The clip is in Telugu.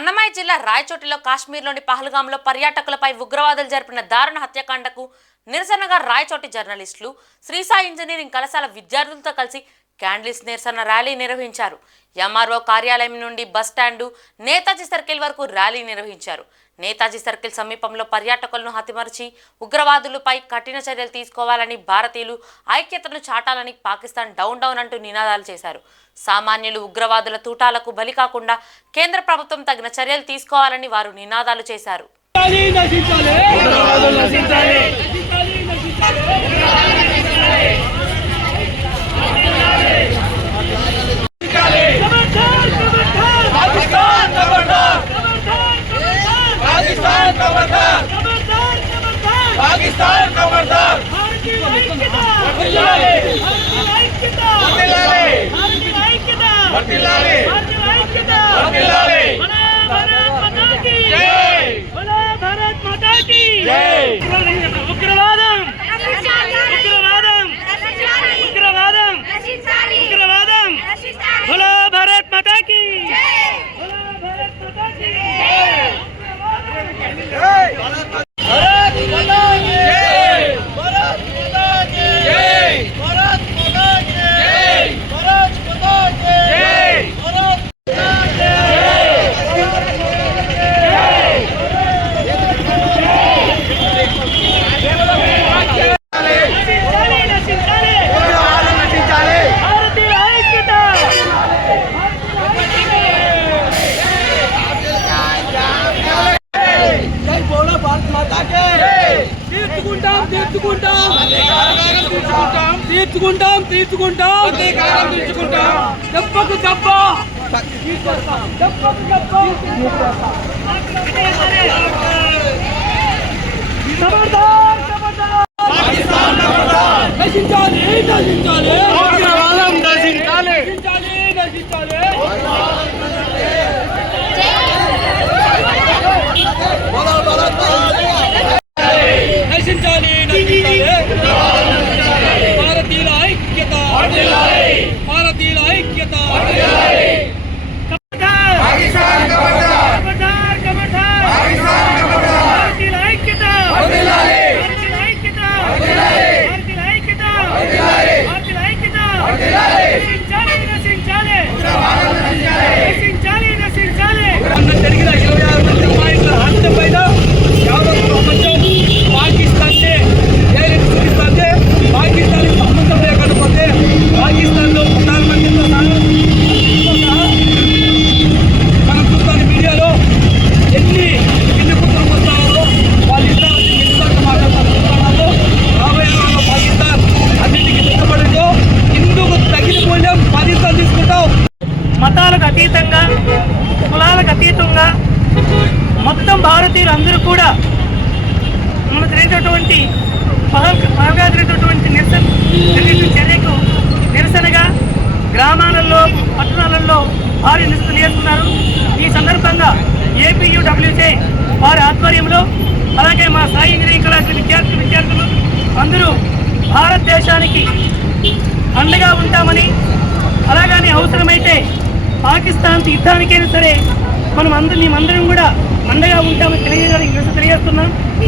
అన్నమయ్య జిల్లా రాయచోటిలో కాశ్మీర్లోని పహల్గాంలో పర్యాటకులపై ఉగ్రవాదులు జరిపిన దారుణ హత్యాకాండకు నిరసనగా రాయచోటి జర్నలిస్టులు శ్రీసాయి ఇంజనీరింగ్ కళాశాల విద్యార్థులతో కలిసి క్యాండిల్స్ నిరసన ర్యాలీ నిర్వహించారు. ఎంఆర్ఓ కార్యాలయం నుండి బస్టాండు నేతాజీ సర్కిల్ వరకు ర్యాలీ నిర్వహించారు. నేతాజీ సర్కిల్ సమీపంలో పర్యాటకులను హతమార్చి ఉగ్రవాదులపై కఠిన చర్యలు తీసుకోవాలని, భారతీయులు ఐక్యతను చాటాలని పాకిస్తాన్ డౌన్ డౌన్ అంటూ నినాదాలు చేశారు. సామాన్యులు ఉగ్రవాదుల తూటాలకు బలి కాకుండా కేంద్ర ప్రభుత్వం తగిన చర్యలు తీసుకోవాలని వారు నినాదాలు చేశారు. తీర్చుకుంటాం దెబ్బకు దెబ్బ నశించాలి నశించాలి ఉగ్రవాదం నశించాలి నశించాలి నశించాలి భారతీయుల ఐక్యత భారతీయుల ఐక్యత జరిగిన 26 మంది అమ్మాయిల హత్య పైన యావత్ ప్రపంచం పాకిస్తాన్నే ఏలెత్తి చూపిస్తుంది. పాకిస్తాన్కి సంబంధం లేకపోతే పాకిస్తాన్లో ప్రధానమంత్రితో మనం చూస్తాను మీడియాలో ఎన్ని కుటుంబం వస్తారో వాళ్ళిద్దరూ ఎన్నిసార్లు మాట్లాడుతున్నారు. రాబోయే కాలంలో పాకిస్తాన్ అన్నింటికి సిద్ధపడిందో ఇందుకు తగిన మూల్యం పాకిస్తాన్ తీసుకుంటాం. మతాలకు అతీతంగా, కులాలకు అతీతంగా మొత్తం భారతీయులు అందరూ కూడా మనం జరిగినటువంటి పహల్గా జరిగినటువంటి చర్యకు నిరసనగా గ్రామాలలో, పట్టణాలలో భారీ నిరసన చేస్తున్నారు. ఈ సందర్భంగా ఏపీయూడబ్ల్యూజే వారి ఆధ్వర్యంలో, అలాగే మా సాయి ఇంజనీరింగ్ కళాశాల విద్యార్థులు అందరూ భారతదేశానికి అండగా ఉంటామని, అలాగని అవసరమైతే పాకిస్తాన్ యుద్ధానికైనా సరే మేమందరం కూడా అండగా ఉంటామని తెలియజేస్తున్నాం.